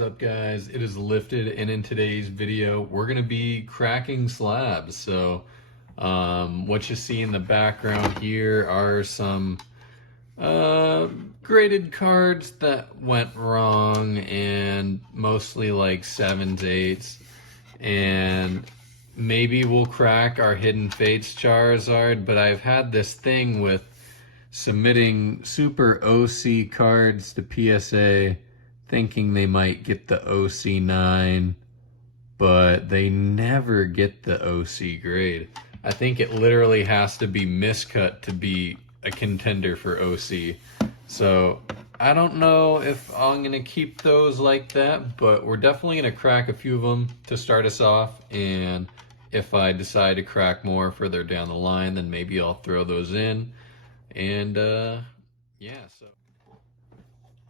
is up, guys? It is Lifted, and in today's video we're going to be cracking slabs. What you see in the background here are some graded cards that went wrong, and mostly like 7s, 8s, and maybe we'll crack our Hidden Fates Charizard. But I've had this thing with submitting super OC cards to PSA thinking they might get the OC9, but they never get the OC grade. I think it literally has to be miscut to be a contender for OC. So I don't know if I'm going to keep those like that, but we're definitely going to crack a few of them to start us off. And if I decide to crack more further down the line, then maybe I'll throw those in. And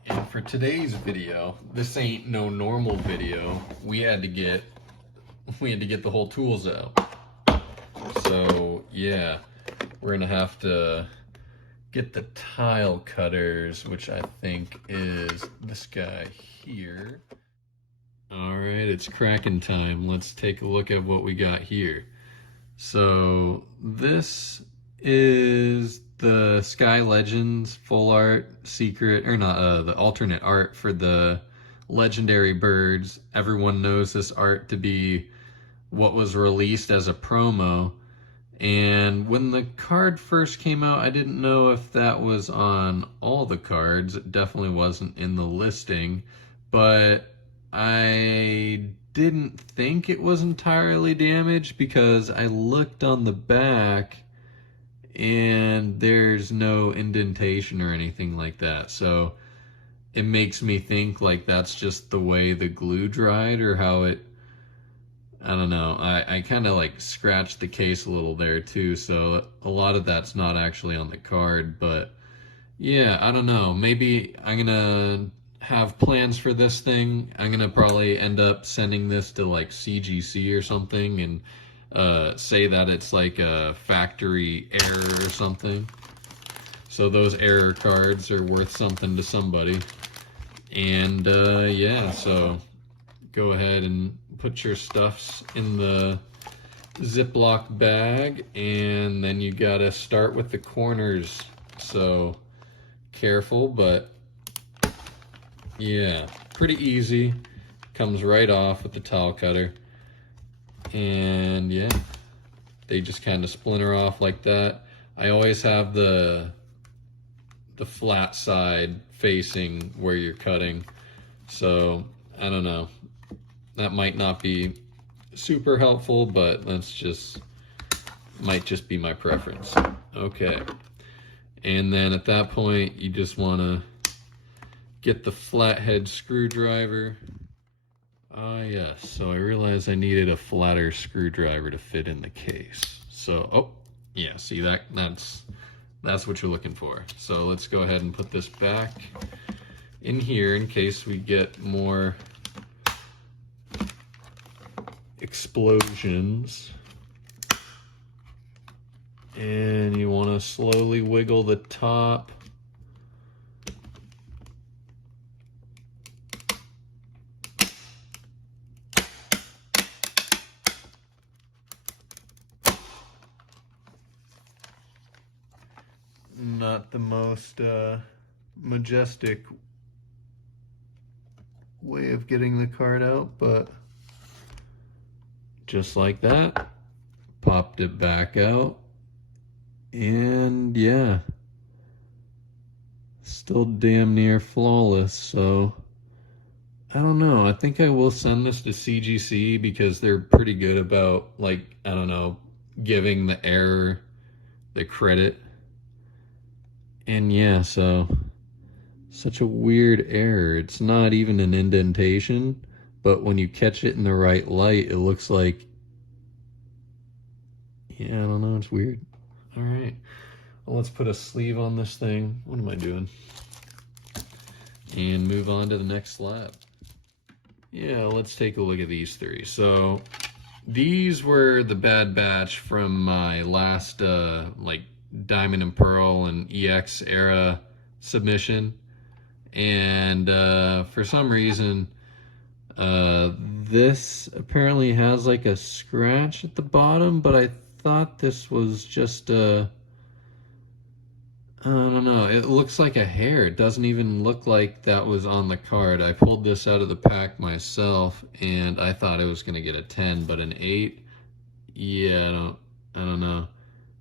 and for today's video, this ain't no normal video. We had to get the whole tools out. So yeah, we're gonna have to get the tile cutters, which I think is this guy here. All right, it's cracking time. Let's take a look at what we got here. So this is the Sky Legends full art secret, or not, the alternate art for the legendary birds. Everyone knows this art to be what was released as a promo. And when the card first came out, I didn't know if that was on all the cards. It definitely wasn't in the listing, but I didn't think it was entirely damaged because I looked on the back and there's no indentation or anything like that. So it makes me think like that's just the way the glue dried, or how it, I don't know. I kind of like scratched the case a little there too, so a lot of that's not actually on the card. But yeah, I don't know. Maybe I'm gonna have plans for this thing. I'm gonna probably end up sending this to like CGC or something and say that it's like a factory error or something. So those error cards are worth something to somebody. And yeah, so go ahead and put your stuffs in the Ziploc bag, and then you gotta start with the corners. So careful, but yeah, pretty easy. Comes right off with the towel cutter. And yeah, they just kind of splinter off like that. I always have the flat side facing where you're cutting. So I don't know. That might not be super helpful, but might just be my preference. Okay. And then at that point, you just want to get the flathead screwdriver. Ah, yes. So I realized I needed a flatter screwdriver to fit in the case. So, oh, yeah, see that's what you're looking for. So let's go ahead and put this back in here in case we get more explosions. And you want to slowly wiggle the top. Not the most majestic way of getting the card out, but just like that, popped it back out, and yeah, still damn near flawless. So I don't know, I think I will send this to CGC because they're pretty good about, like, I don't know, giving the error the credit. And yeah, so such a weird error. It's not even an indentation, but when you catch it in the right light, it looks like, yeah, I don't know, it's weird. All right, well, let's put a sleeve on this thing. What am I doing? And move on to the next slab. Yeah, let's take a look at these three. So these were the bad batch from my last like Diamond and Pearl and EX era submission, and for some reason This apparently has like a scratch at the bottom, but I thought this was just I don't know. It looks like a hair. It doesn't even look like that was on the card. I pulled this out of the pack myself, and I thought it was gonna get a 10, but an 8. Yeah, I don't know.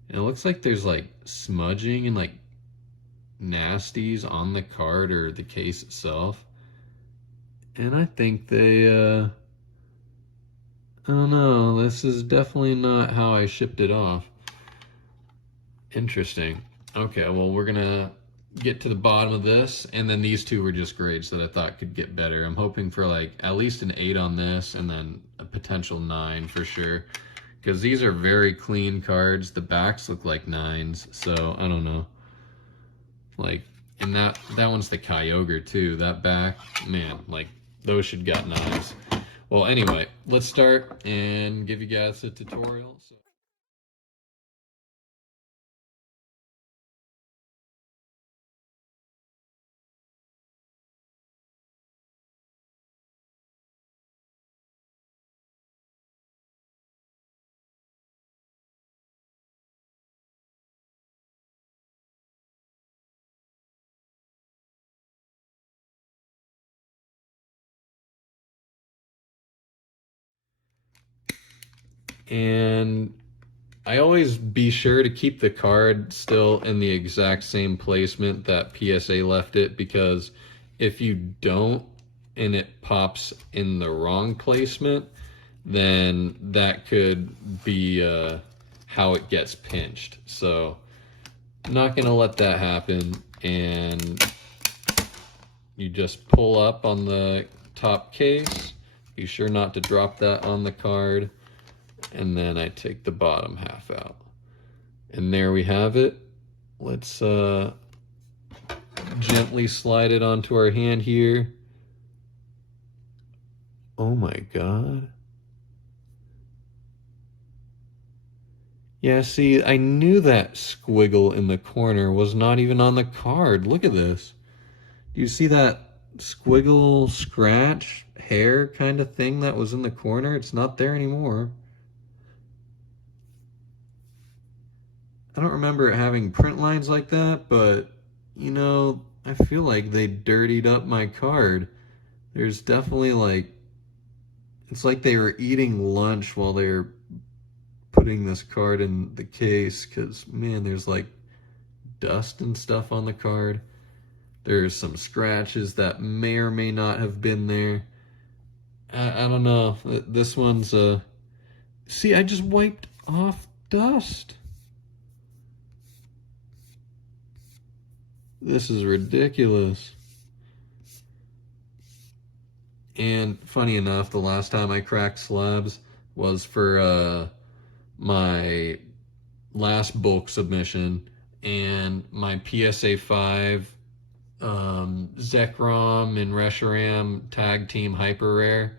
And it looks like there's like smudging and like nasties on the card or the case itself. And I think I don't know. This is definitely not how I shipped it off. Interesting. Okay, well, we're gonna get to the bottom of this, and then these two were just grades that I thought could get better. I'm hoping for like at least an 8 on this, and then a potential 9 for sure, because these are very clean cards. The backs look like 9s, so I don't know. Like, and that one's the Kyogre too. That back, man, like those should got 9s. Well, anyway, let's start and give you guys a tutorial. And I always be sure to keep the card still in the exact same placement that PSA left it, because if you don't and it pops in the wrong placement, then that could be how it gets pinched. So I'm not gonna let that happen, and you just pull up on the top case. Be sure not to drop that on the card, and then I take the bottom half out. And there we have it. Let's gently slide it onto our hand here. Oh my God. Yeah, see, I knew that squiggle in the corner was not even on the card. Look at this. Do you see that squiggle, scratch, hair kind of thing that was in the corner? It's not there anymore. I don't remember it having print lines like that, but, you know, I feel like they dirtied up my card. There's definitely like, it's like they were eating lunch while they were putting this card in the case, because, man, there's like dust and stuff on the card. There's some scratches that may or may not have been there. I don't know. This one's, see, I just wiped off dust. This is ridiculous. And funny enough, the last time I cracked slabs was for my last bulk submission, and my PSA 5 Zekrom and Reshiram tag team hyper rare.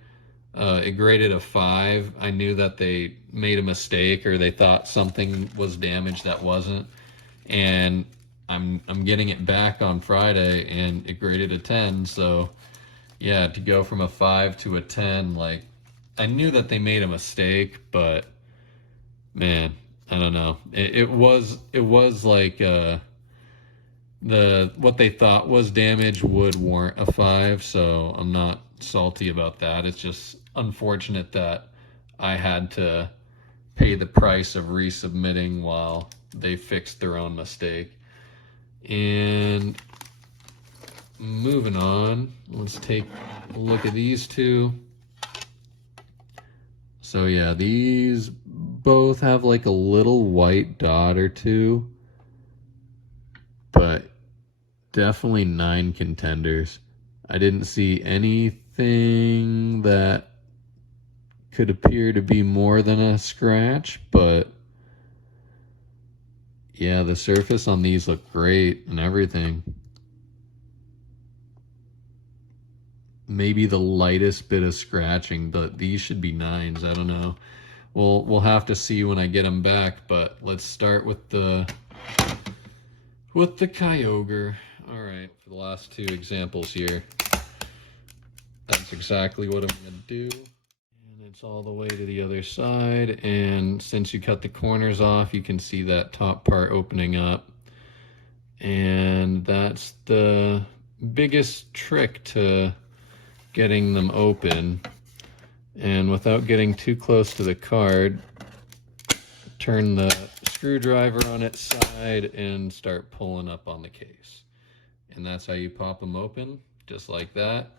It graded a 5. I knew that they made a mistake, or they thought something was damaged that wasn't. And I'm getting it back on Friday, and it graded a 10. So yeah, to go from a 5 to a 10, like, I knew that they made a mistake, but man, I don't know. It was like what they thought was damage would warrant a 5, so I'm not salty about that. It's just unfortunate that I had to pay the price of resubmitting while they fixed their own mistake. And moving on, let's take a look at these two. So yeah, these both have like a little white dot or two, but definitely 9 contenders. I didn't see anything that could appear to be more than a scratch, but yeah, the surface on these look great and everything. Maybe the lightest bit of scratching, but these should be 9s. I don't know. We'll have to see when I get them back, but let's start with the Kyogre. All right, for the last two examples here. As That's exactly what I'm gonna do. And it's all the way to the other side, and since you cut the corners off, you can see that top part opening up. And that's the biggest trick to getting them open. And without getting too close to the card, turn the screwdriver on its side and start pulling up on the case. And that's how you pop them open, just like that.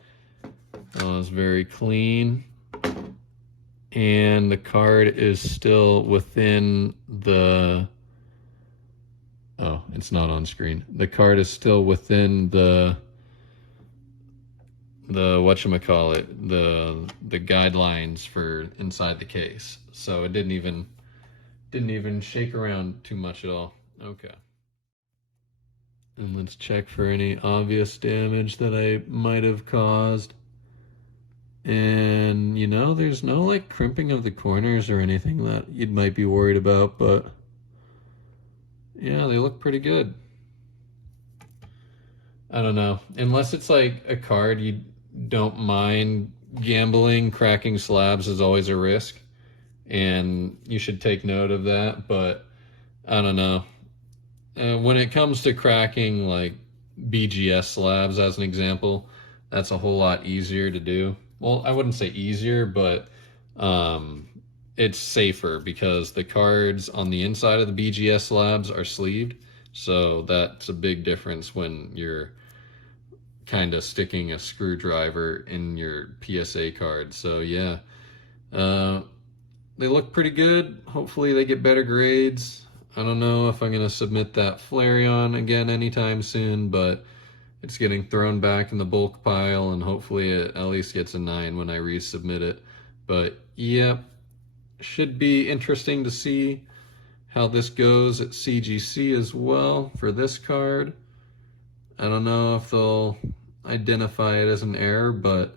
It's very clean. And the card is still within the... Oh, it's not on screen. The card is still within the whatchamacallit, the guidelines for inside the case. So it didn't even shake around too much at all. Okay. And let's check for any obvious damage that I might have caused. And you know, there's no like crimping of the corners or anything that you might be worried about, but yeah, they look pretty good. I don't know. Unless it's like a card you don't mind gambling, cracking slabs is always a risk. And you should take note of that, but I don't know. When it comes to cracking like BGS slabs, as an example, that's a whole lot easier to do. Well, I wouldn't say easier, but it's safer because the cards on the inside of the BGS slabs are sleeved. So that's a big difference when you're kind of sticking a screwdriver in your PSA card. So yeah, they look pretty good. Hopefully they get better grades. I don't know if I'm going to submit that Flareon again anytime soon, but it's getting thrown back in the bulk pile, and hopefully it at least gets a 9 when I resubmit it. But yeah, should be interesting to see how this goes at CGC as well for this card. I don't know if they'll identify it as an error, but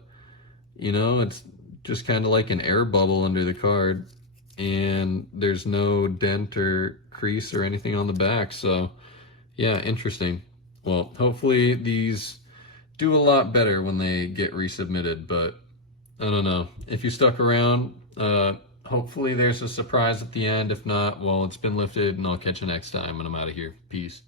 you know, it's just kind of like an air bubble under the card, and there's no dent or crease or anything on the back. So yeah, interesting. Well, hopefully these do a lot better when they get resubmitted, but I don't know. If you stuck around, hopefully there's a surprise at the end. If not, well, it's been lifted, and I'll catch you next time, and I'm out of here. Peace.